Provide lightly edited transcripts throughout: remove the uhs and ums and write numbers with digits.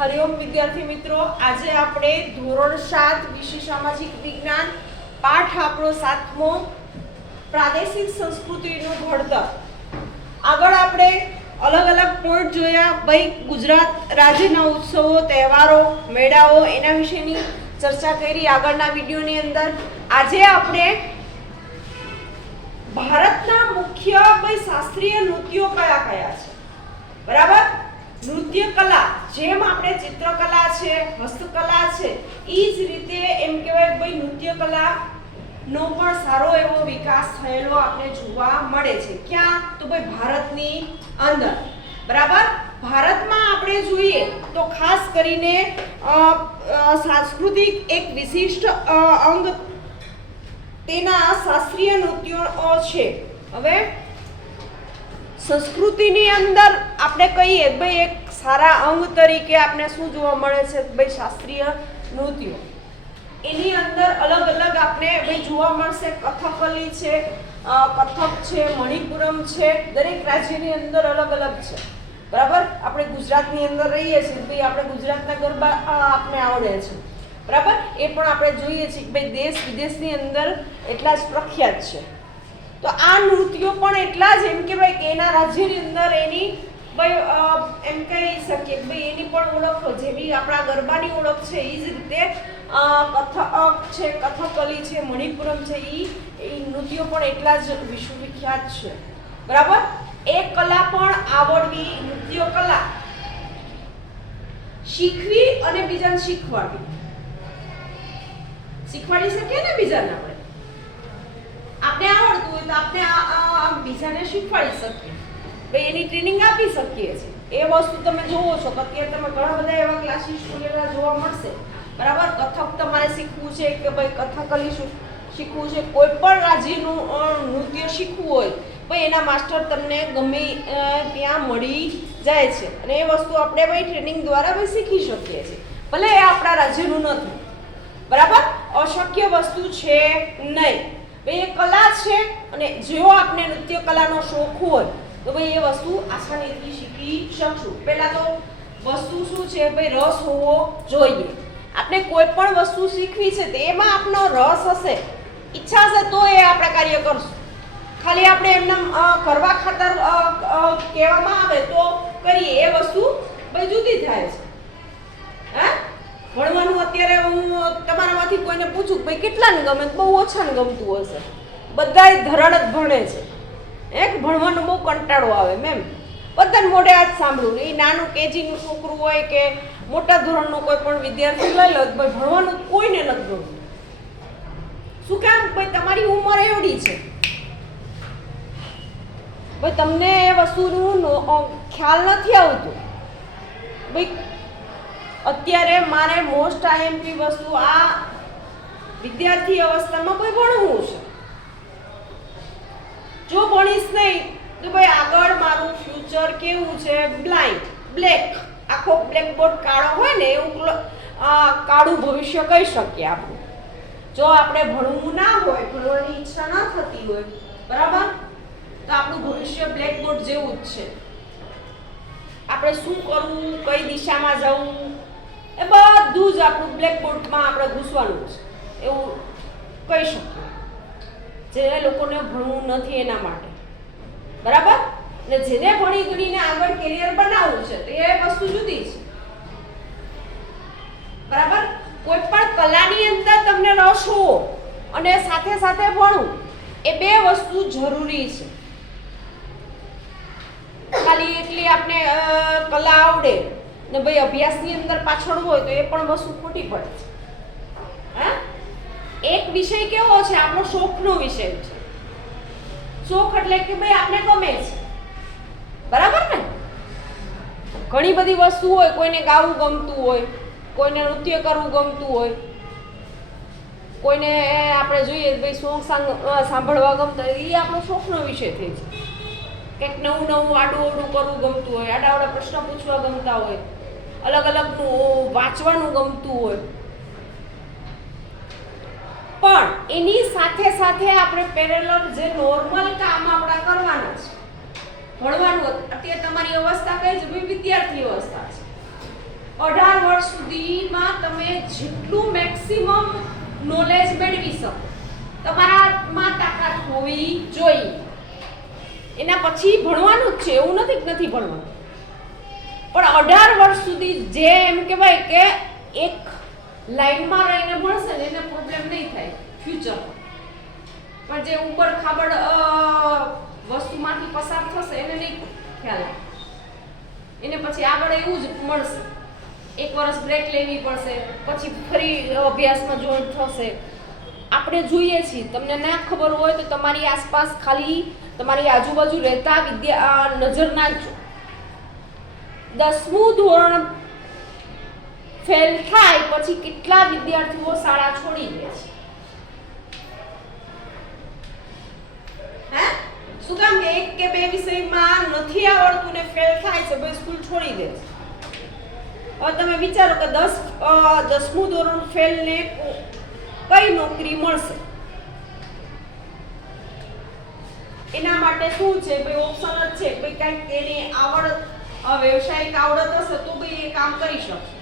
હરિઓમ વિદ્યાર્થી મિત્રો, આજે આપણે ધોરણ 7 વિષય સામાજિક વિજ્ઞાન પાઠ આપણો 7મો પ્રાદેશિક સંસ્કૃતિનું ઘડતર. આગળ આપણે અલગ અલગ પોઈન્ટ જોયા. ભાઈ ગુજરાત રાજ્યના ઉત્સવો, તહેવારો, મેળાઓ એના વિશેની ચર્ચા કરી આગળના વિડીયોની અંદર. આજે આપણે ભારતના મુખ્ય શાસ્ત્રીય નૃત્યો કયા કયા છે, બરાબર. નૃત્ય કલા, જેમ આપણે ચિત્રકલા છે, હસ્તકલા છે, એ જ રીતે એમ કહેવાય ભાઈ નૃત્ય કલા નો પણ સારો એવો વિકાસ થયેલો આપણે જોવા મળે છે. ક્યાં? તો ભાઈ ભારતની અંદર, બરાબર. ભારતમાં આપણે જોઈએ તો ખાસ કરીને સાંસ્કૃતિક એક વિશિષ્ટ અંગ તેના શાસ્ત્રીય નૃત્યો છે. હવે સંસ્કૃતિની અંદર આપણે કહીએ ભાઈ એક સારા અંગ તરીકે આપણે શું જોવા મળે છે ભાઈ શાસ્ત્રીય નૃત્યો. એની અંદર અલગ અલગ આપણે ભાઈ જોવા મળશે. કથકલી છે, કથક છે, મણિપુરમ છે. દરેક રાજ્યની અંદર અલગ અલગ છે, બરાબર. આપણે ગુજરાતની અંદર રહીએ છીએ ભાઈ, આપણે ગુજરાતના ગરબા આપણે આવડે છે, બરાબર. એ પણ આપણે જોઈએ છીએ કે ભાઈ દેશ વિદેશની અંદર એટલા જ પ્રખ્યાત છે. તો આ નૃત્યો પણ એટલા જ એમ કે ભાઈ કે એના રાજ્યની અંદર એની ભાઈ એમ કહી શકીએ ભાઈ એની પણ ઓળખ જેવી આપણા ગરબાની ઓળખ છે એ જ રીતે કથક છે, કથકલી છે, મણિપુરમ છે, એ નૃત્યો પણ એટલા જ વિશ્વવિખ્યાત છે, બરાબર. એ કલા પણ આવડવી, નૃત્ય કલા શીખવી અને બીજાને શીખવાડી શકીએ ને બીજાને. આપણે આવડતું હોય તો આપણે બીજાને શીખવાડી શકીએ, ભાઈ એની ટ્રેનિંગ આપી શકીએ છીએ. એ વસ્તુ તમે જોવો છો કે અત્યારે તમે ઘણા બધા એવા ક્લાસીસ ખોલેલા જોવા મળશે, બરાબર. કથક તમારે શીખવું છે કે ભાઈ કથકલી શીખવું છે, કોઈ પણ રાજ્યનું નૃત્ય શીખવું હોય ભાઈ એના માસ્ટર તમને ગમે ત્યાં મળી જાય છે અને એ વસ્તુ આપણે ભાઈ ટ્રેનિંગ દ્વારા ભાઈ શીખી શકીએ છીએ. ભલે એ આપણા રાજ્યનું નથી, બરાબર. અશક્ય વસ્તુ છે નહીં. એ કલા છે અને જો આપણે નૃત્ય કલાનો શોખ હોય તો ભાઈ એ વસ્તુ આસાનીથી શીખી શકશું. પહેલા તો વસ્તુ શું છે ભાઈ રસ હોવો જોઈએ. આપણે કોઈ પણ વસ્તુ શીખવી છે તો એમાં આપણો રસ હશે, ઈચ્છા હશે તો એ આપણે કાર્ય કરશું. ખાલી આપણે એમના કરવા ખાતર કહેવામાં આવે તો કરીએ એ વસ્તુ ભાઈ જુદી થાય છે. હા, ભણવાનું અત્યારે હું તમારામાંથી કોઈને પૂછું ભાઈ કેટલાને ગમે, બહુ ઓછાને ગમતું હશે. બધાય ધરાડ જ ભણે છે. એક ભણવાનો બહુ કંટાળો આવે મેમ, બધાને મોઢે આ જ સાંભળ્યું. એ નાનું કેજીનું છોકરું હોય કે મોટા ધોરણનો કોઈ પણ વિદ્યાર્થી લઈ લો ભાઈ ભણવાનું કોઈને નથી ગમતું. શું કામ? ભાઈ તમારી ઉંમર એવડી છે, ભાઈ તમને એ વસ્તુનું ખ્યાલ નથી આવતું. ભાઈ અત્યારે મારે મોસ્ટ આઈએમપી વસ્તુ આ વિદ્યાર્થી અવસ્થામાં ભાઈ ભણવું છે. જો ભણીશ નહીં તો ભાઈ આગળ મારું ફ્યુચર કેવું છે? બ્લેક. આખો બ્લેકબોર્ડ કાળો હોય ને એવું કાળું ભવિષ્ય કહી શકીએ આપણું. જો આપણે ભણવું ના હોય, ભણવાની ઈચ્છા ના થતી હોય, બરાબર, તો આપણું ભવિષ્ય બ્લેકબોર્ડ જેવું જ છે. આપણે શું કરવું, કઈ દિશામાં જવું, એ બધું જ આપણું બ્લેકબોર્ડમાં આપણે ઘૂસવાનું છે એવું કહી શકીએ. જેને લોકોને ભણવું નથી એના માટે, બરાબર. ને જેને ભણી ગણીને આગળ કેરિયર બનાવવું છે તો એ વસ્તુ જુદી છે, બરાબર. કોઈ પણ કલાની અંદર તમને રસ હોવો અને સાથે સાથે ભણવું એ બે વસ્તુ જરૂરી છે. ખાલી એટલી આપણે કલા આવડે ને ભાઈ અભ્યાસની અંદર પાછળ હોય તો એ પણ વસ્તુ ખોટી પડે છે. હા, એક વિષય કેવો છે? આપણો શોખનો વિષય છે. શોખ એટલે કે ભાઈ આપણે ગમે છે, બરાબર ને. ઘણી બધી વસ્તુ હોય, કોઈને ગાવું ગમતું હોય, કોઈને નૃત્ય કરવું ગમતું હોય, કોઈને આપણે જોઈએ ભાઈ સોંગ સાંભળવા ગમતા હોય. એ આપણો શોખનો વિષય થઈ છે. કંઈક નવું આડું અવડું કરવું ગમતું હોય, આડા પ્રશ્ન પૂછવા ગમતા હોય, અલગ અલગનું વાંચવાનું ગમતું હોય. પણ એની સાથે સાથે આપણે પેરેલલ જે નોર્મલ કામ આપણા કરવાના છે, ભણવાનું. અત્યારે તમારી અવસ્થા કઈ છે ભાઈ? વિદ્યાર્થી અવસ્થા છે, 18 વર્ષ સુધીમાં તમે જેટલું મેક્સિમમ નોલેજ મેળવી શકો તમારામાં તાકાત હોવી જોઈએ. એના પછી ભણવાનું જ છે, એવું નથી કે નથી ભણવાનું, પણ 18 વર્ષ સુધી જે એમ કહેવાય કે એક લાઈનમાં રહીને ભણશે ને એને પ્રોબ્લેમ નહીં થાય ફ્યુચરમાં. પણ જે ઉપર ખાબડ વસ્તુમાંથી પસાર થશે એને નહીં ખ્યાલ આવે. એને પછી આગળ એવું જ મળશે, 1 વર્ષ બ્રેક લેવી પડશે, પછી ફરી અભ્યાસમાં જોઈન્ટ થશે. આપણે જોઈએ છીએ, તમને ના ખબર હોય તો તમારી આસપાસ ખાલી તમારી આજુબાજુ રહેતા નજર નાખજો. 10મું ધોરણ ફેલ થાય પછી કેટલા વિદ્યાર્થીઓ શાળા છોડી દે છે. હે શું કામ કે 1 કે 2 વિષયમાં નથી આવડતું ને ફેલ થાય છે, ભાઈ સ્કૂલ છોડી દે છે. હવે તમે વિચારો કે 10મું ધોરણ ફેલ ને કઈ નોકરી મળશે? એના માટે શું છે ભાઈ, ઓપ્શન જ છે ભાઈ, કંઈક એને વ્યવસાયિક આવડત હશે તો ભાઈ એ કામ કરી શકશે,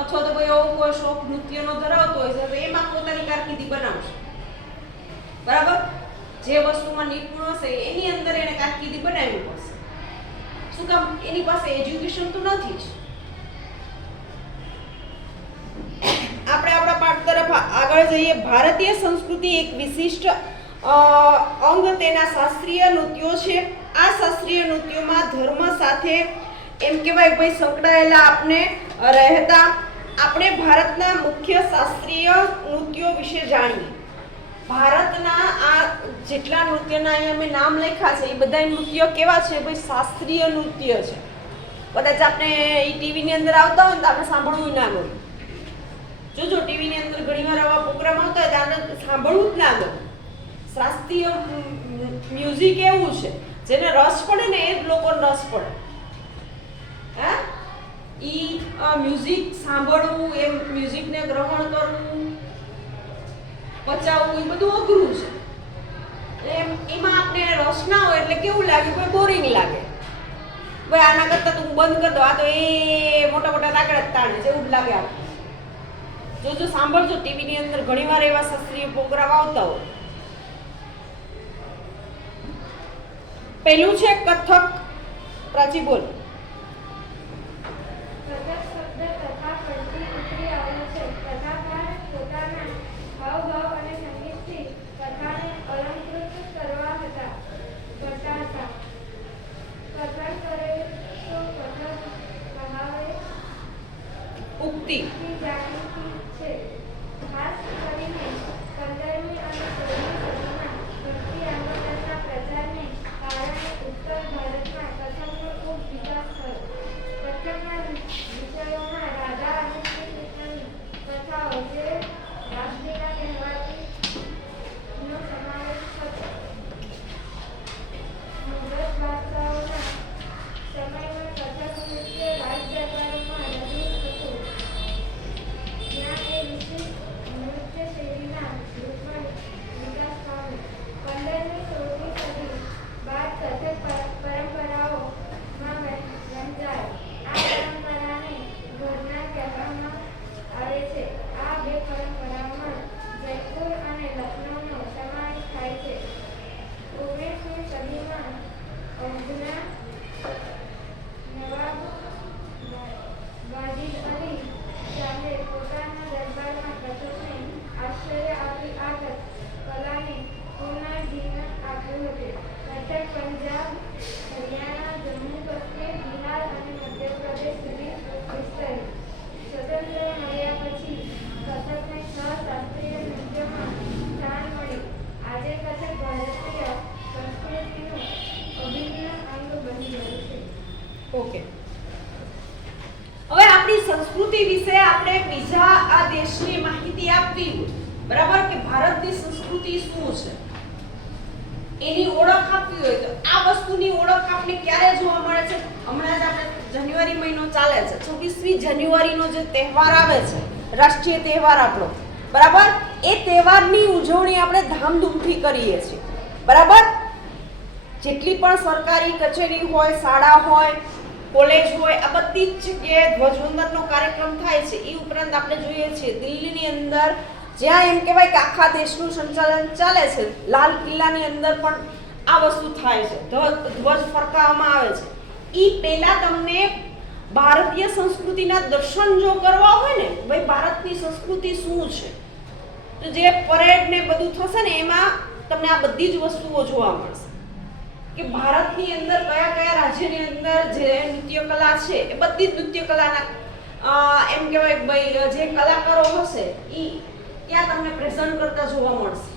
અથવા તો ભાઈ એવો કોઈ શોખ નૃત્યનો ધરાવતો હોય છે તો એમાં પોતાની કારકિર્દી બનાવશે. બરાબર, જે વસ્તુમાં નિપુણ હશે એની અંદર એને કારકિર્દી બનાવવી પડશે. શું કામ? એની પાસે એજ્યુકેશન તો નથી જ. આપણે આપણા પાઠ તરફ આગળ જઈએ. ભારતીય સંસ્કૃતિ એક વિશિષ્ટ અંગ તેના શાસ્ત્રીય નૃત્યો છે. આ શાસ્ત્રીય નૃત્યોમાં ધર્મ સાથે એમ કહેવાય ભાઈ સંકળાયેલા આપણે રહેતા. આપણે ભારતના મુખ્ય શાસ્ત્રીય નૃત્યો વિશે જાણીએ. ભારતના આ જેટલા નૃત્યના અહીંયા મેં નામ લખ્યા છે એ બધા નૃત્યો કેવા છે ભાઈ? શાસ્ત્રીય નૃત્ય છે. કદાચ આપણે એ ટીવીની અંદર આવતા હોય ને તો આપણે સાંભળવું ના ગમે. જોજો ટીવીની અંદર ઘણીવાર આવા પ્રોગ્રામ આવતા હોય તો આપણે સાંભળવું જ ના ગમે. શાસ્ત્રીય મ્યુઝિક એવું છે જેને રસ પડે ને એ જ લોકોને રસ પડે. હા, ઈ મ્યુઝિક સાંભળવું, એ મ્યુઝિકને ગ્રહણ કરવું, પચાવવું, એ બધું અઘરું છે. એમાં આપણે રસ ના હોય એટલે કેવું લાગે? કોઈ બોરિંગ લાગે. ભાઈ આના કરતા તું બંધ કર દો, આ તો એ મોટા મોટા રાગડા જ તાણે છે એવું જ લાગે આપણે. જોજો સાંભળજો, ટીવીની અંદર ઘણીવાર એવા શાસ્ત્રીય પ્રોગ્રામ આવતા હોય. પહેલું છે કથક. પ્રાચી બોલ. ઉક્તિ. ઓકે, હવે આપણી સંસ્કૃતિ વિશે આપણે બીજા આ દેશની માહિતી આપવી હોય, બરાબર, કે ભારતની સંસ્કૃતિ શું છે એની ઓળખ આપવી હોય તો આ વસ્તુની ઓળખ આપણે ક્યારે જોવા મળે છે? હમણાં જ આપણે જાન્યુઆરી મહિનો ચાલે છે, 26મી જાન્યુઆરીનો જે તહેવાર આવે છે, રાષ્ટ્રીય તહેવાર આપણો, બરાબર, એ તહેવારની ઉજવણી આપણે ધામધૂમથી કરીએ છીએ. બરાબર, જેટલી પણ સરકારી કચેરી હોય, શાળા હોય, કોલેજ હોય, આ બધી જ જગ્યાએ ધ્વજવંદનનો કાર્યક્રમ થાય છે. એ ઉપરાંત આપણે જોઈએ છીએ દિલ્હીની અંદર જ્યાં એમ કહેવાય કે આખા દેશનું સંચાલન ચાલે છે, લાલ કિલ્લાની અંદર પણ આ વસ્તુ થાય છે, ધ્વજ ફરકાવવામાં આવે છે. એ પહેલા તમને ભારતીય સંસ્કૃતિના દર્શન જો કરવા હોય ને, ભાઈ ભારતની સંસ્કૃતિ શું છે, તો જે પરેડ ને બધું થશે ને એમાં તમને આ બધી જ વસ્તુઓ જોવા મળશે કે ભારતની અંદર કયા કયા રાજ્યની અંદર જે નૃત્ય કલા છે એ બધી જ નૃત્ય કલાના એમ કહેવાય ભાઈ જે કલાકારો હશે એ ત્યાં તમને પ્રેઝન્ટ કરતા જોવા મળશે.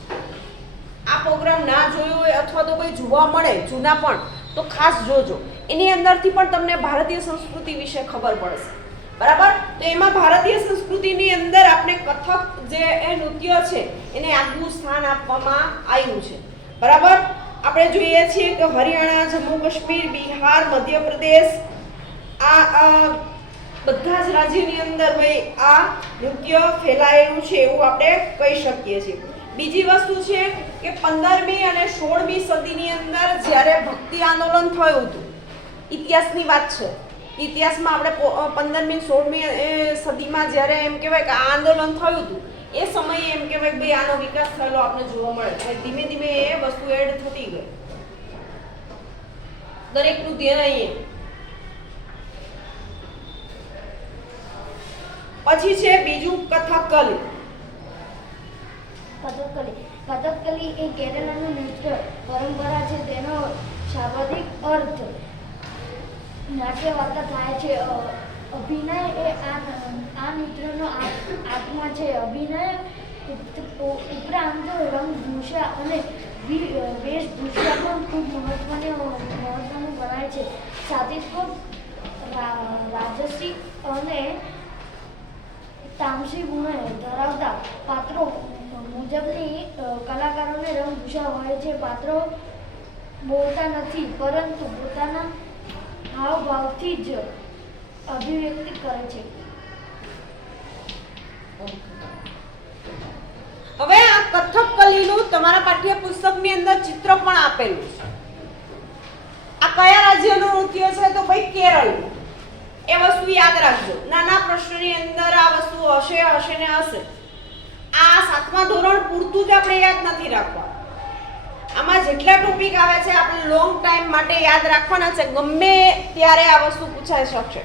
આ પ્રોગ્રામ ના જોયો હોય અથવા તો કોઈ જોવા મળે જૂના પણ, તો ખાસ જોજો. એની અંદરથી પણ તમને ભારતીય સંસ્કૃતિ વિશે ખબર પડશે. બરાબર? તો એમાં ભારતીય સંસ્કૃતિની અંદર આપણે કથક જે એ નૃત્ય છે એને આગવું સ્થાન આપવામાં આવ્યું છે. બરાબર? આપણે જોઈએ છીએ કે હરિયાણા, જમ્મુ કાશ્મીર, બિહાર, મધ્યપ્રદેશ આ બધા જ રાજ્યની અંદર ભાઈ આ નૃત્ય ફેલાયેલું છે એવું આપણે કહી શકીએ છીએ. બીજી વસ્તુ છે કે 15મી અને 16મી સદીની અંદર જ્યારે ભક્તિ આંદોલન થયું હતું, ઇતિહાસની વાત છે, ઇતિહાસમાં આપણે 15મી 16મી સદીમાં જ્યારે એમ કહેવાય કે આ આંદોલન થયું હતું એ સમયે એમ કહેવાય કે ભાઈ આનો વિકાસ થયેલો આપણે જોવા મળે. ધીમે ધીમે એ વસ્તુ એડ થતી ગઈ દરેકનું ધ્યાન અહીંયા. પછી છે બીજું કથકલી. કથકલી એ કેરળનું નૃત્ય પરંપરા છે. તેનો શાબ્દિક અર્થ નાટ્ય વાર્તા થાય છે. અભિનય એ આ નૃત્યનો આત્મા છે. અભિનય ઉપરાંત રંગભૂષા અને વેશભૂષા પણ ખૂબ મહત્વનું ગણાય છે. સાત્વિક, રાજસી અને તામસી ગુણો ધરાવતા પાત્રો મુજબની કલાકારોને રંગભૂષા હોય છે. પાત્રો બોલતા નથી પરંતુ પોતાના હાવભાવથી જ અભિવ્યક્તિ કરે છે. હવે આ કથકલીનું તમારા પાઠ્યપુસ્તકની અંદર ચિત્ર પણ આપેલું છે. આ કયા રાજ્યનું નૃત્ય છે? તો ભાઈ કેરળનું. એ વસ્તુ યાદ રાખજો. નાના પ્રશ્નની અંદર આ વસ્તુ હશે ને હશે. આ 7મા ધોરણ પૂરતું જ આપણે યાદ નથી રાખવા. આમાં જેટલા ટોપિક આવે છે આપણે લોંગ ટાઈમ માટે યાદ રાખવાના છે. ગમે ત્યારે આ વસ્તુ પૂછાઈ શકશે.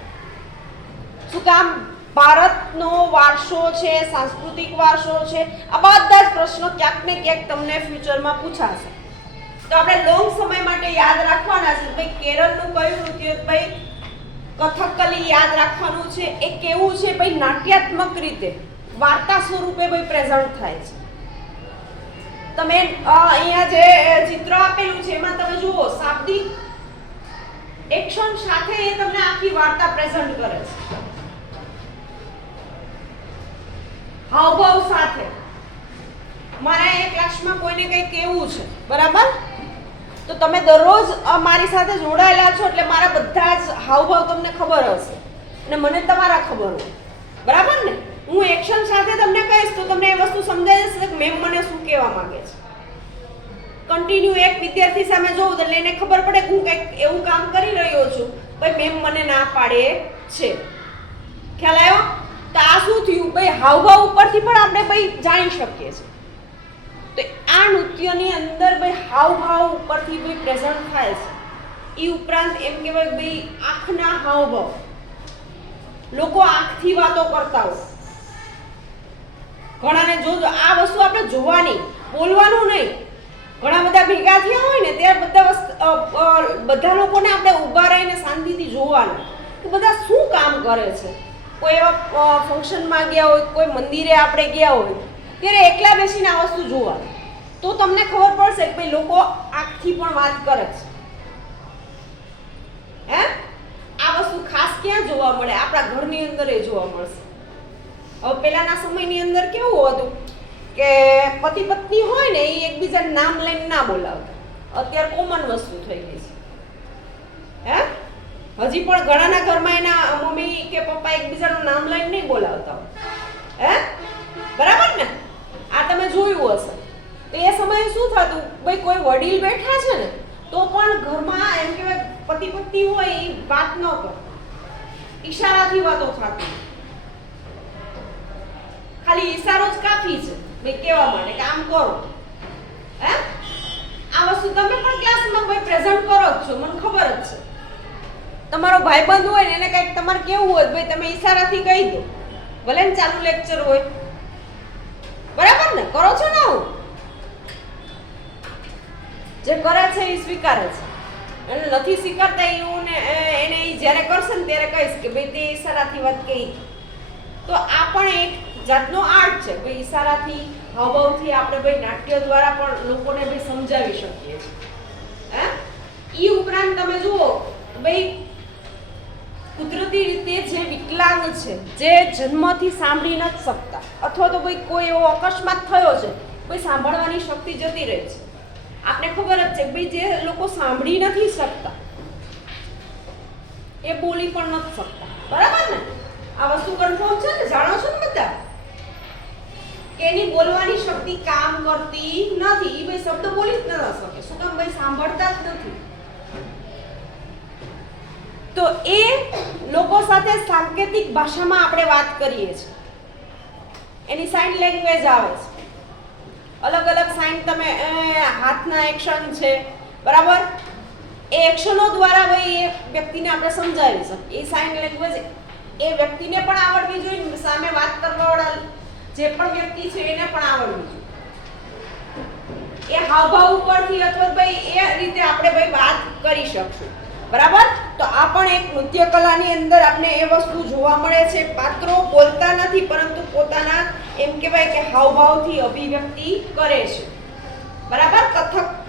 શું કામ? ભારતનો વારસો છે, સાંસ્કૃતિક વારસો છે, આ બધા જ પ્રશ્નો ક્યાંક ને ક્યાંક તમને ફ્યુચરમાં પૂછાશે. તો આપણે લોંગ સમય માટે યાદ રાખવાના છે. ભાઈ કેરળનું કયું નૃત્ય? ભાઈ કથકલી યાદ રાખવાનું છે. એ કેવું છે? ભાઈ નાટ્યાત્મક રીતે વાર્તા સ્વરૂપે ભાઈ પ્રેઝન્ટ થાય છે. તમે અહીંયા જે ચિત્ર આપેલું છે એમાં તમે જુઓ, શાબ્દિક એક્શન સાથે એ તમને આખી વાર્તા પ્રેઝન્ટ કરે છે. હાવભાવ સાથે. મારા એક ક્લાસમાં કોઈને કંઈ કહેવું છે, બરાબર? તો તમે દરરોજ મારી સાથે જોડાયેલા છો એટલે મારા બધા જ હાવભાવ તમને ખબર હશે અને મને તમારા ખબર હોય, બરાબર ને? હું એક્શન સાથે તમને કહીશ તો તમને એ વસ્તુ સમજાઈ જશે કે મેમ મને શું કહેવા માંગે છે. કન્ટિન્યુ એક વિદ્યાર્થી સામે જોઉં એટલે એને ખબર પડે કે હું કંઈક એવું કામ કરી રહ્યો છું, ભાઈ મેમ મને ના પાડે છે. ખ્યાલ આવ્યો? તો આ શું થયું? ભાઈ હાવભાવ ઉપરથી પણ આપણે ભાઈ જાણી શકીએ છીએ. તો આ નૃત્યની અંદર ભાઈ હાવભાવ ઉપરથી ભાઈ પ્રેઝન્ટ થાય છે. એ ઉપરાંત એમ કહેવાય ભાઈ આંખના હાવભાવ. લોકો આંખથી વાતો કરતા હોય. ઘણાને જોજો, આ વસ્તુ આપણે જોવાની, બોલવાનું નહીં. ઘણા બધા ભેગા થયા હોય ને ત્યારે બધા લોકોને આપણે ઊભા રહીને શાંતિથી જોવાનું કે બધા શું કામ કરે છે. કોઈ એવા ફંક્શનમાં ગયા હોય, કોઈ મંદિરે આપણે ગયા હોય ત્યારે એકલા બેસીને આ વસ્તુ જોવાનું, તો તમને ખબર પડશે કે ભાઈ લોકો આંખથી પણ વાત કરે છે. હે? આ વસ્તુ ખાસ ક્યાં જોવા મળે? આપણા ઘરની અંદર એ જોવા મળશે. હવે પહેલાના સમયની અંદર કેવું હતું કે પતિ પત્ની હોય ને એ એકબીજાને નામ લઈને ના બોલાવતા. અત્યારે કોમન વસ્તુ થઈ ગઈ છે. હે? હજી પણ ઘણાના ઘરમાં એના મમ્મી કે પપ્પા એકબીજાનું નામ લઈને નહીં બોલાવતા. હે? બરાબર ને? આ તમે જોયું હશે. તો એ સમયે શું થતું? ભાઈ કોઈ વડીલ બેઠા છે ને તો પણ ઘરમાં એમ કહેવાય પતિ પત્ની હોય એ વાત ન કરે. ઈશારાથી વાતો થતી, ખાલી ઈશારો જ કાફી છે ભાઈ કહેવા માટે કે આમ કરો. હે આ વસ્તુ તમે પણ ક્લાસમાં કોઈ પ્રેઝન્ટ કરો જ છો, મને ખબર જ છે. તમારો ભાઈબંધ હોય ને એને કંઈક તમારે કેવું હોય ભાઈ તમે ઈશારાથી કહી દો, ભલે ને ચાલુ લેક્ચર હોય. બરાબર ને? કરો છો ને? આવું જે કરે છે એ સ્વીકારે છે, અને નથી સ્વીકારતા એવું ને એને ઈ જ્યારે કરશે ને ત્યારે કહીશ કે ભાઈ તે ઈશારાથી વાત કહી. તો આ પણ એક જાતનો આર્ટ છે ભાઈ, ઈશારાથી હાવભાવથી આપણે ભાઈ નાટ્ય દ્વારા પણ લોકોને ભાઈ સમજાવી શકીએ છીએ. હે ઈ ઉપરાંત તમે જુઓ ભાઈ કુદરતી રીતે જે વિકલાંગ છે, જે જન્મથી સાંભળી નથી શકતા, અથવા તો ભાઈ કોઈ એવો અકસ્માત થયો છે, કોઈ સાંભળવાની શક્તિ જતી રહે છે. આપને ખબર જ છે ભાઈ જે લોકો સાંભળી નથી શકતા એ બોલી પણ નથી શકતા. બરાબર ને? આ વસ્તુ કન્ફર્મ છે ને? જાણો છો ને બધા કે એની બોલવાની શક્તિ કામ કરતી નથી. એ ભાઈ શબ્દ બોલી જ ન શકે. શું કામ? ભાઈ સાંભળતા જ નથી. તો એ લોકો સાથે સાંકેતિક ભાષામાં આપણે વાત કરીએ છીએ, એની સાઇન લેંગ્વેજ આવે છે. અલગ અલગ સાઇન, તમે હાથના એક્શન છે, બરાબર, એ એક્શનો દ્વારા ભાઈ એ વ્યક્તિને આપણે સમજાવી શકીએ. એ સાઇન લેંગ્વેજ એ વ્યક્તિને પણ આવડવી જોઈએ, સામે વાત કરવાવાળા જે પણ વ્યક્તિ છે એને પણ આવડવી જોઈએ. એ હાવભાવ ઉપરથી અથવા ભાઈ એ રીતે આપણે ભાઈ વાત કરી શકશું. બરાબર? તો આ પણ એક નૃત્ય કલાની અંદર આપણે એ વસ્તુ જોવા મળે છે. પાત્રો બોલતા નથી પરંતુ પોતાના એમ કહેવાય કે હાવભાવથી અભિવ્યક્તિ કરે છે. બરાબર? કથક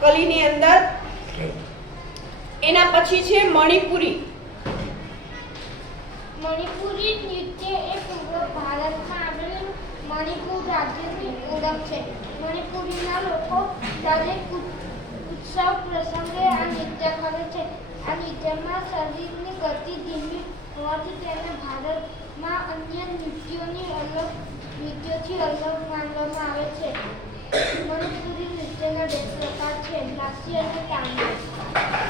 કલીની અંદર. એના પછી છે મણિપુરી. મણિપુરી નૃત્ય એ પૂર્વ ભારતમાં આવેલું મણિપુર રાજ્યની ઓળખ છે. મણિપુરીના લોકો દરેક ઉત્સવ પ્રસંગે આ નૃત્ય કરે છે. આ નૃત્યમાં શરીરની ગતિ ધીમી હોવાથી તેને ભારતમાં અન્ય નૃત્યોથી અલગ માનવામાં આવે છે. મણિપુરી નૃત્યના બે પ્રકાર છે, લાસ્ય અને તાંડવ.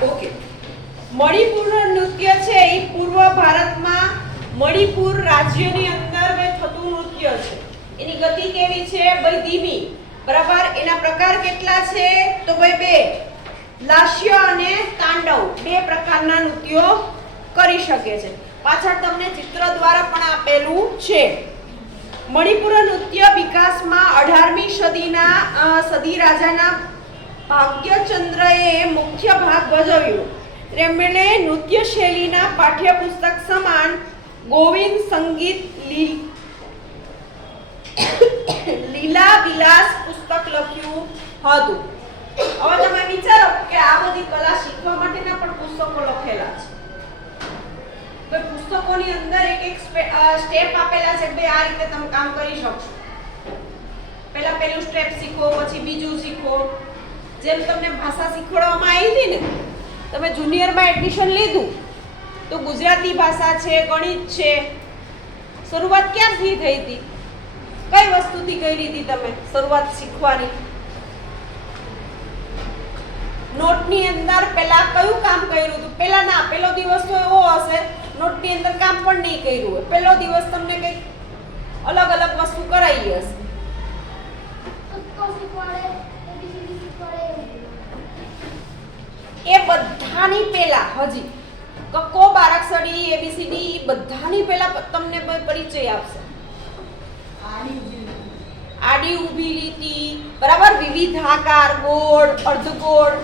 ઓકે, મણિપુર નૃત્ય છે એ પૂર્વ ભારતમાં મણિપુર રાજ્યની અંદર થતું નૃત્ય છે. એની ગતિ કેવી છે? ભાઈ ધીમી. બરાબર? એના પ્રકાર કેટલા છે? તો ભાઈ બે, લાસ્ય અને તાંડવ, બે પ્રકારના નૃત્યો કરી શકે છે. પાછળ તમને ચિત્ર દ્વારા પણ આપેલું છે. મણિપુર નૃત્ય વિકાસમાં 18મી સદી રાજાના ભાગ્યચંદ્રએ મુખ્ય ભાગ ભજવ્યો. તેમણે નૃત્ય શૈલીના પાઠ્યપુસ્તક સમાન ગોવિંદ સંગીત લીલા વિલાસ પુસ્તક લખ્યું હતું. હવે તમે વિચારો કે આ બધી કલા શીખવા માટેના પણ પુસ્તકો લખેલા છે. ભાઈ પુસ્તકોની અંદર એક સ્ટેપ આપેલા છે કે આ રીતે તમે કામ કરી શકશો. પહેલા પહેલું સ્ટેપ શીખો, પછી બીજું શીખો. જેમ તમને ભાષા શીખવાડવામાં આવી હતી ને, તમે જુનિયરમાં એડમિશન લીધું તો ગુજરાતી ભાષા છે, ગણિત છે, શરૂઆત ક્યાંથી થઈ હતી? કઈ વસ્તુથી કરી હતી તમે શરૂઆત શીખવાની? નોટની અંદર પહેલા કયું કામ કર્યું હતું? પહેલા ના, પહેલો દિવસ તો એવો હશે નોટની અંદર કામ પણ નહીં કર્યું હોય. પહેલો દિવસ તમને કંઈક અલગ અલગ વસ્તુ કરાવી હશે. એ બધાની પહેલા હજી કક્કો, બારાક્ષરી, એબીસીડી બધાની પહેલા તમને પરિચય આપશે. આડી ઊભી લીટી, બરાબર, વિવિધ આકાર, ગોળ, અર્ધગોળ,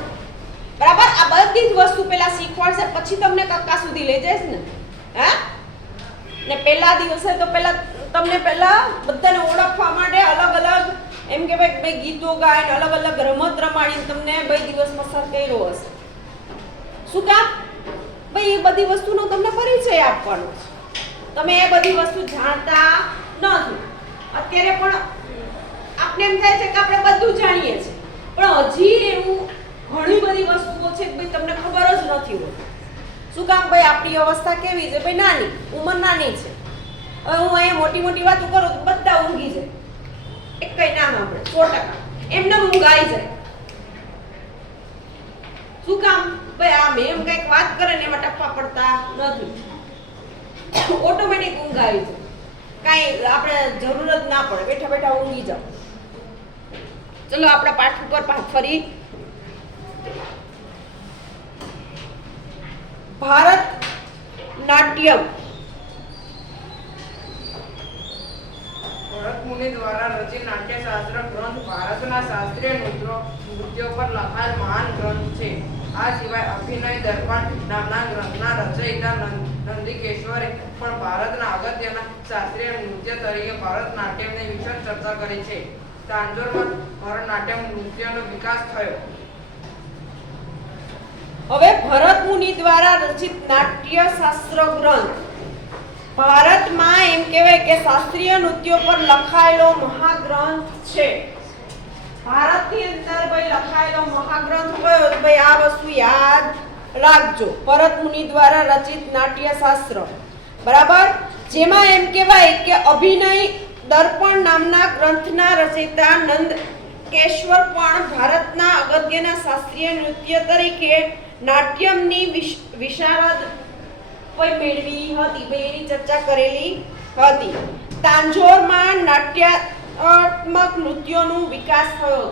બરાબર, આ બધી જ વસ્તુ પહેલા શીખવાડશે, પછી તમને કક્કા સુધી લઈ જઈશ ને. હે ને પહેલા દિવસે તો પહેલા તમને પહેલા બધાને ઓળખવા માટે અલગ અલગ એમ કે ભાઈ ગીતો ગાઈને અલગ અલગ રમત રમાડીને તમને બે દિવસ પસાર કર્યો હશે. શું કામ? ભાઈ એ બધી વસ્તુનો તમને પરિચય આપવાનો છે. તમે એ બધી વસ્તુ જાણતા નથી. અત્યારે પણ આપણે એમ થાય છે કે આપણે બધું જાણીએ છીએ, પણ હજી એવું ઘણી બધી વસ્તુઓ છે કે ભાઈ તમને ખબર જ નથી હોતી. શું કામ? ભાઈ આપણી અવસ્થા કેવી છે? ભાઈ નાની ઉંમર, નાની છે. હવે હું અહીંયા મોટી મોટી વાતો કરું તો બધા ઊંઘી જાય, એક કઈ નામ આપણે 100% એમને ઊંઘ આવી જાય. શું કામ? ભાઈ આ મેમ કંઈક વાત કરે ને એમાં ટપ્પા પડતા નથી. ઓટોમેટિક ઊંઘ આવી જાય, કાંઈ આપણે જરૂર જ ના પડે, બેઠા બેઠા ઊંઘી જાઓ. ચલો આપણા પાઠ ઉપર ફરી. ભારત નાટ્યમ ભરત મુનિ દ્વારા રચિત નાટ્યશાસ્ત્ર ગ્રંથ ભારતના શાસ્ત્રીય નૃત્યો પર લખાયેલ મહાન ગ્રંથ છે. આ સિવાય અભિનય દર્પણ નામના ગ્રંથના રચયિતા નંદિકેશ્વરે પણ ભારતના અગત્યના શાસ્ત્રીય નૃત્ય તરીકે ભરતનાટ્યમની વિશેષ ચર્ચા કરી છે. તાંજોરમાં ભરતનાટ્યમ નૃત્યનો વિકાસ થયો. હવે ભરત મુનિ દ્વારા રચિત નાટ્યશાસ્ત્ર ગ્રંથ ભારતમાં એમ કહેવાય કે શાસ્ત્રીય નૃત્યો પર લખાયેલો મહાગ્રંથ છે. ભારતની અંદર ભાઈ લખાયેલો મહાગ્રંથ કયો? ભાઈ આ વસ્તુ યાદ રાખજો. ભરત મુનિ દ્વારા રચિત નાટ્યશાસ્ત્ર, બરાબર, જેમાં એમ કહેવાય કે અભિનય દર્પણ નામના ગ્રંથના રચયિતા નંદકેશ્વર પણ ભારતના અગત્યના શાસ્ત્રીય નૃત્ય તરીકે નાટ્યમની વિશારદ મેળવી હતી, એની ચર્ચા કરેલી હતી. તાંજોરમાં નાટ્યાત્મક નૃત્યોનો વિકાસ થયો.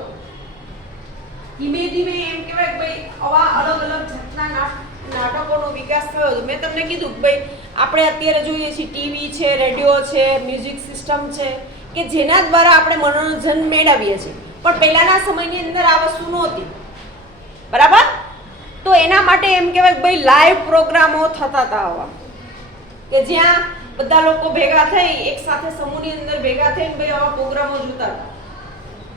ધીમે ધીમે એમ કહેવાય કે ભાઈ આવા અલગ અલગ જાતના નાટકોનો વિકાસ થયો. મેં તમને કીધું ભાઈ આપણે અત્યારે જોઈએ છીએ ટીવી છે, રેડિયો છે, મ્યુઝિક સિસ્ટમ છે કે જેના દ્વારા આપણે મનોરંજન મેળવીએ છીએ, પણ પહેલાના સમયની અંદર આ વસ્તુ નહોતી, બરાબર. તો એના માટે એમ કહેવાય કે ભાઈ લાઈવ પ્રોગ્રામો થતા હતા આવા, કે જ્યાં બધા લોકો ભેગા થઈ એક સાથે સમૂહની અંદર ભેગા થઈને ભાઈ આવા પ્રોગ્રામો જોતા હતા.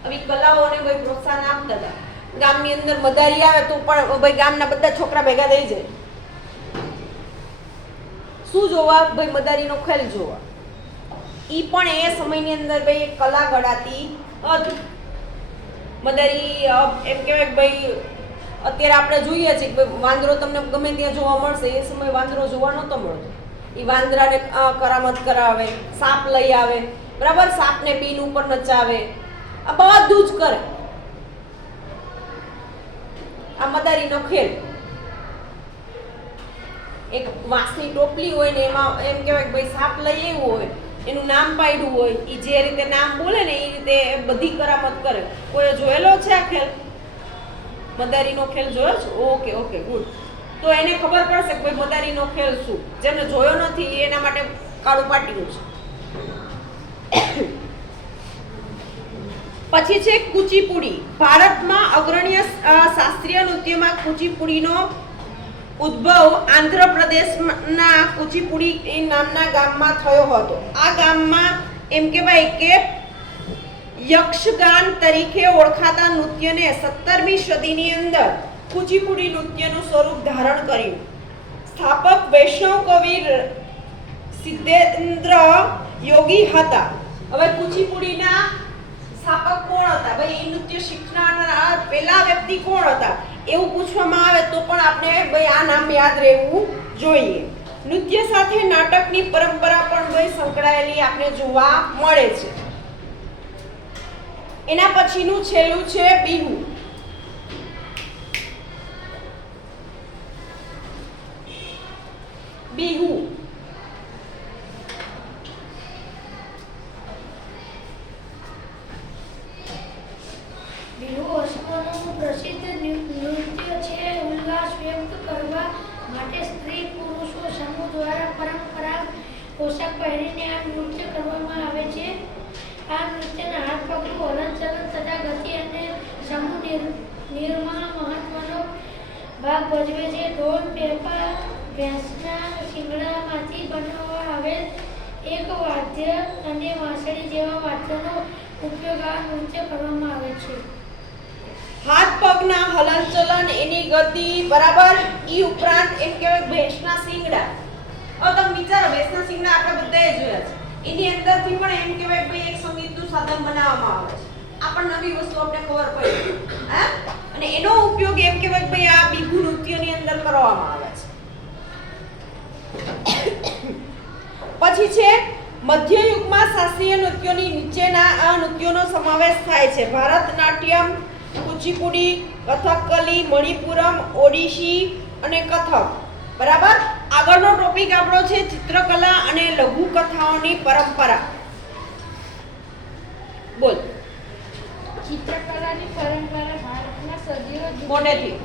આવી કલાઓને ભાઈ પ્રોત્સાહન આપતા હતા. ગામની અંદર મદારી આવે તો પણ ભાઈ ગામના બધા છોકરા ભેગા થઈ જાય. શું જોવા? ભાઈ મદારીનો ખેલ જોવા. ઈ પણ એ સમયની અંદર ભાઈ એક કલા ગણાતી હતી. મદારી એમ કહેવાય કે ભાઈ અત્યારે આપણે જોઈએ છીએ કે વાંદરો તમને ગમે ત્યાં જોવા મળશે, એ સમયે વાંદરો જોવા નહોતો મળતો. એ વાંદરાને કરામત કરાવે, સાપ લઈ આવે, બરાબર, સાપને પીન ઉપર નચાવે, આ બધું જ કરે. આ મદારીનો ખેલ. એક વાંસની ટોપલી હોય ને એમાં એમ કહેવાય કે ભાઈ સાપ લઈ આવ્યું હોય, એનું નામ પાડ્યું હોય, એ જે રીતે નામ બોલે ને એ રીતે બધી કરામત કરે. કોઈ જોયેલો છે આ ખેલ? મદારીનો ખેલ જોયો છે? Okay okay good. તો એને ખબર પડશે કે ભાઈ મદારીનો ખેલ શું. જેને જોયો નથી એના માટે કાળું પાટિયું છે. પછી છે કુચીપુડી. ભારતમાં અગ્રણીય શાસ્ત્રીય નૃત્યમાં કુચીપુડીનો ઉદ્ભવ આંધ્રપ્રદેશના કુચીપુડી નામના ગામમાં થયો હતો. આ ગામમાં એમ કહેવાય કે યક્ષગાન તરીકે ઓળખાતા નૃત્યને 17મી સદીની અંદર કુચીપુડી નૃત્યનું સ્વરૂપ ધારણ કર્યું. સ્થાપક વૈષ્ણવ કવિ સિદ્ધેન્દ્ર યોગી હતા. હવે કુચીપુડીના સ્થાપક કોણ હતા? ભાઈ એ નૃત્ય શીખનારા પહેલા વ્યક્તિ કોણ હતા એવું પૂછવામાં આવે તો પણ આપણે ભાઈ આ નામ યાદ રહેવું જોઈએ. નૃત્ય સાથે નાટકની પરંપરા પણ ભાઈ સંકળાયેલી આપણે જોવા મળે છે. એના પછીનું છેલ્લું છે બિહુ. બિહુ બિહુ અસમનું પ્રસિદ્ધ નૃત્ય છે. ઉલ્લાસ વ્યક્ત કરવા માટે સ્ત્રી પુરુષો સમૂહ દ્વારા પરંપરાગત પોશાક પહેરીને આ નૃત્ય કરવામાં આવે છે. આ નૃત્યના હાથ પગનું હલનચલન તથા ગતિ અને સમૂહ નિર્માણ મહત્વનો ભાગ ભજવે છે. ઢોલ, પેપા, ભેંસના શિંગડામાંથી બનાવવામાં આવેલ એક વાદ્ય અને વાંસળી જેવા વાદ્યનો ઉપયોગ આ નૃત્ય કરવામાં આવે છે. હાથ પગના હલનચલન, એની ગતિ, બરાબર. ઈ ઉપરાંત એમ કહેવાય ભેંસના શિંગડા. હવે તમે વિચારો, ભેંસના શિંગડા આપણે બધાએ જોયા છે. એની અંદરથી પણ એમ કહેવાય ભાઈ એક સંગીતનું સાધન બનાવવામાં આવે છે. આ પણ નવી વસ્તુ આપણે ખબર પડી. હા, અને એનો ઉપયોગ એમ કહેવાય ભાઈ આ બિહુ નૃત્યની અંદર કરવામાં આવે છે. પછી છે મધ્ય યુગમાં શાસ્ત્રીય નૃત્યોની નીચેના આ નૃત્યોનો સમાવેશ થાય છે: ભારતનાટ્યમ, કુચીપુડી, કથકલી, મણિપુરમ, ઓડિશી અને કથક. બરાબર. આગળ આગળનો ટોપિક આપણો છે ચિત્રકલા અને લઘુ કથાઓની પરંપરા. બોલ ચિત્રકલાની પરંપરા ભારતમાં સદીઓ જૂની મોટેથી.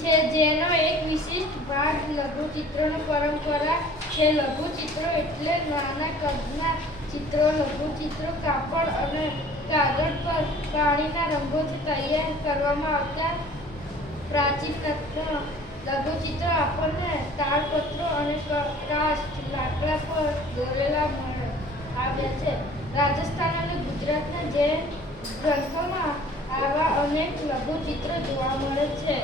છે, જેનો એક વિશિષ્ટ ભાગ લઘુચિત્રોની પરંપરા છે. લઘુચિત્રો એટલે નાના કદના ચિત્રો. લઘુચિત્રો કાપડ અને કાગળ પર પાણીના રંગોથી તૈયાર કરવામાં આવતા પ્રાચીન લઘુચિત્રો આપણને તાડપત્રો અને કાસ્ટ લાકડા પર દોરેલા આવ્યા છે. રાજસ્થાન અને ગુજરાતના જૈન ગ્રંથોમાં આવા અનેક લઘુચિત્રો જોવા મળે છે.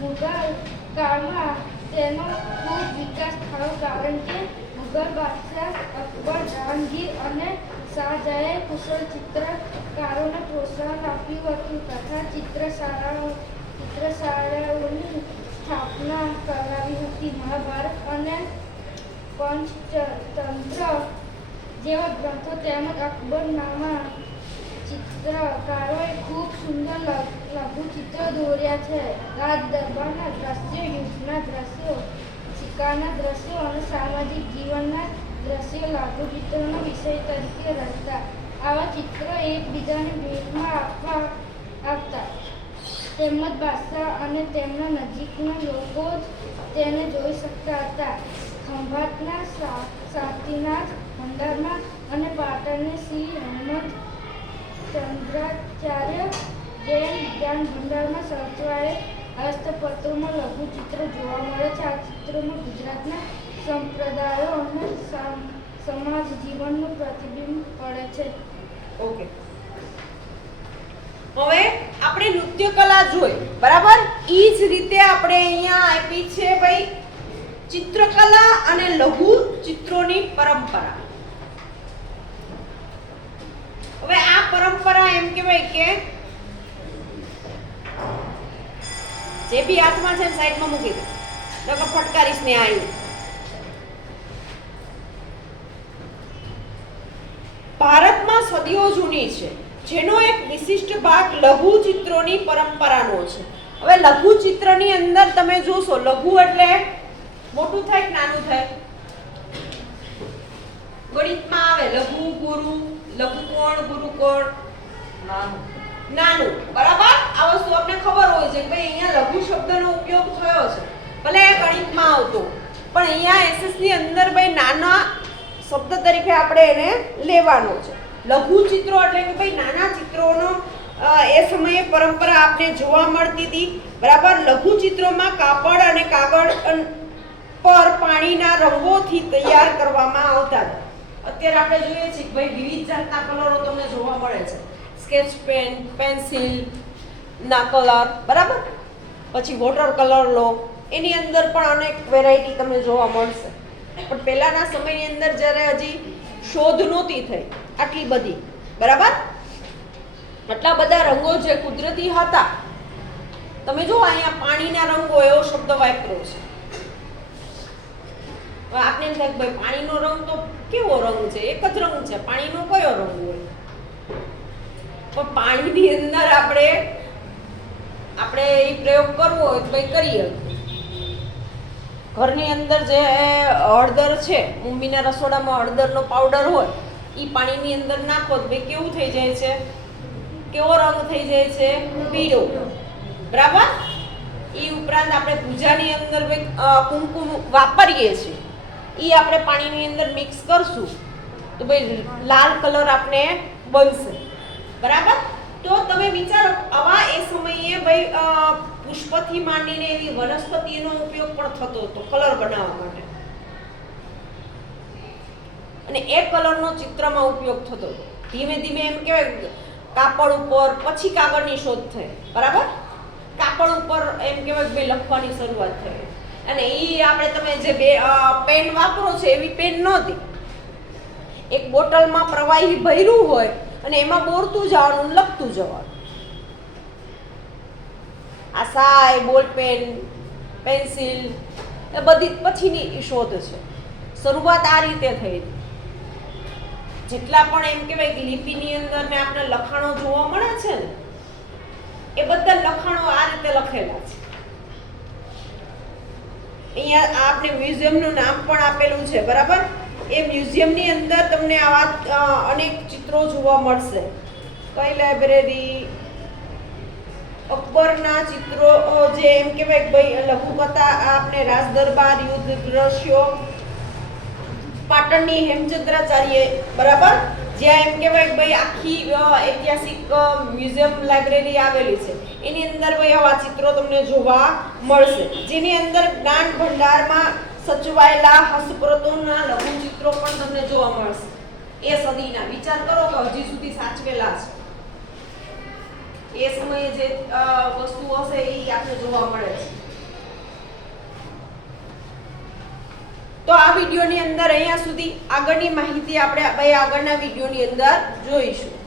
મુઘલ કાળમાં તેનો ખૂબ વિકાસ થયો, કારણ કે મુઘલ બાદશાહ અકબર, જહાંગીર અને શાહજહાએ કુશળ ચિત્રકારોને પ્રોત્સાહન આપ્યું હતું તથા ચિત્રશાળાઓની સ્થાપના કરાવી હતી. મહાભારત અને પંચતંત્ર જેવા ગ્રંથો તેમજ અકબરનામા ચિત્રકારોએ ખૂબ સુંદર લઘુચિત્રો દોર્યા છે. રાજ દરબારના દ્રશ્યો, યુદ્ધના દ્રશ્યો, શિકારના દ્રશ્યો અને સામાજિક જીવનના દ્રશ્યો લઘુચિત્રોનો વિષય તરીકે રહેતા. આવા ચિત્રો એકબીજાને ભેટમાં આપતા તેમજ બાદશાહ અને તેમના નજીકના લોકો જ તેને જોઈ શકતા હતા. ખંભાતના સાતીનાથ ભંડારમાં અને પાટણની શ્રી હેમંત ચંદ્રાચાર્ય જૈન જ્ઞાન ભંડારમાં સચવાયેલ હસ્તપત્રોમાં લઘુચિત્રો જોવા મળે છે. આ ચિત્રોમાં ગુજરાતના સંપ્રદાયો અને સમાજ જીવનનું પ્રતિબિંબ પડે છે. ઓકે, હવે આપણે નૃત્ય કલા જોઈ, બરાબર? ઈ જ રીતે આપણે અહીંયા આપી છે ભાઈ ચિત્રકલા અને લઘુ ચિત્રોની પરંપરા. હવે આ પરંપરા એમ કહેવાય કે જે બી હાથમાં છે સાઈડમાં મૂકી દે, નકર ફટકારીશ ને આવી. ભારતમાં સદીઓ જૂની છે, જેનો એક વિશિષ્ટ ભાગ લઘુ ચિત્રોની પરંપરાનો છે. હવે લઘુ ચિત્રની અંદર તમે જોશો, લઘુ એટલે મોટું થાય કે નાનું થાય? ગણિતમાં આવે લઘુ, ગુરુ, લઘુકોણ, ગુરુકોણ, નાનું, બરાબર? આ વસ્તુ આપણે ખબર હોય છે કે ભાઈ અહીંયા લઘુ શબ્દનો ઉપયોગ થયો છે, ભલે ગણિતમાં આવતો, પણ અહીંયા એસએસ ની અંદર ભાઈ નાના શબ્દ તરીકે આપણે એને લેવાનો છે. લઘુ ચિત્રો એટલે કે ભાઈ નાના ચિત્રોનો એ સમયે પરંપરા આપણે જોવા મળતી હતી, બરાબર? લઘુ ચિત્રોમાં કાપડ અને કાગળ પર પાણીના રંગોથી તૈયાર કરવામાં આવતા હતા. અત્યારે આપણે જોઈએ છીએ કે ભાઈ વિવિધ જાતના કલરો તમને જોવા મળે છે. સ્કેચ પેન, પેન્સિલ ના કલર, બરાબર? પછી વોટર કલર લો, એની અંદર પણ અનેક વેરાયટી તમને જોવા મળશે. પણ પહેલાના સમયની અંદર જ્યારે હજી શોધ નહોતી થઈ આટલી બધી, બરાબર? આટલા બધા રંગો જે કુદરતી હતા, તમે જો અહીંયા પાણીના રંગો એવો શબ્દ વાપર્યો છે. આપણે એમ થાય કે ભાઈ પાણીનો રંગ તો કેવો રંગ છે? એક જ રંગ છે, પાણીનો કયો રંગ હોય? પણ પાણીની અંદર આપણે એ પ્રયોગ કરવો હોય તો ભાઈ કરીએ. ઘરની અંદર જે હળદર છે, મમ્મીના રસોડામાં હળદરનો પાવડર હોય, એ પાણીની અંદર નાખો તો ભાઈ કેવું થઈ જાય છે? કેવો રંગ થઈ જાય છે? પીળો, બરાબર? એ ઉપરાંત આપણે પૂજાની અંદર કુમકુમ વાપરીએ છીએ, એ આપણે પાણીની અંદર મિક્સ કરશું તો ભાઈ લાલ કલર આપણે બનશે, બરાબર? તો તમે વિચારો, આવા એ સમયે ભાઈ પુષ્પથી માંડીને એવી વનસ્પતિનો ઉપયોગ પણ થતો હતો કલર બનાવવા માટે, અને એ કલરનો ચિત્રમાં ઉપયોગ થતો હતો. ધીમે ધીમે એમ કહેવાય કાપડ ઉપર, પછી કાગળની શોધ થઈ, બરાબર? કાપડ ઉપર એમ કહેવાય કે ભાઈ લખવાની શરૂઆત થઈ, અને એ આપણે તમે જે પેન વાપરો છો એવી પેન નહોતી. એક બોટલમાં પ્રવાહી ભર્યું હોય અને એમાં બોરતું જવાનું, લખતું જવાનું. આ સાય, બોલ પેન, પેન્સિલ એ બધી પછીની શોધ છે. શરૂઆત આ રીતે થઈ. જેટલા પણ એમ કહેવાય કે લિપિની અંદર ને આપણે લખાણો જોવા મળે છે ને, એ બધા લખાણો આ રીતે લખેલા છે. અહીંયા આપને મ્યુઝિયમનું નામ પણ આપેલું છે, બરાબર. એ મ્યુઝિયમની અંદર તમને આવા અનેક ચિત્રો જોવા મળશે. કઈ લાઇબ્રેરી? અકબરના ચિત્રો, જે એમ કહેવાય કે ભાઈ લઘુકથા, આપને રાજ દરબાર, યુદ્ધ દ્રશ્યો, પાટણની હેમચંદ્રાચાર્ય, બરાબર, જ્યાં એમ કહેવાય કે ભાઈ આખી ઐતિહાસિક મ્યુઝિયમ લાઇબ્રેરી આવેલી છે. એની અંદર ભાઈ આવા ચિત્રો તમને જોવા મળશે, જેની અંદર જ્ઞાન ભંડારમાં સચવાયેલા હસ્તપ્રતોના લઘુચિત્રો પણ તમને જોવા મળશે. એ સદીના વિચાર કરો કે હજી સુધી સાચવેલા છે. એ સમયે જે વસ્તુ હશે એ આપણે જોવા મળે છે. તો આ વિડીયોની અંદર અહીંયા સુધી આગળની માહિતી આપણે આગળના વિડીયોની અંદર જોઈશું.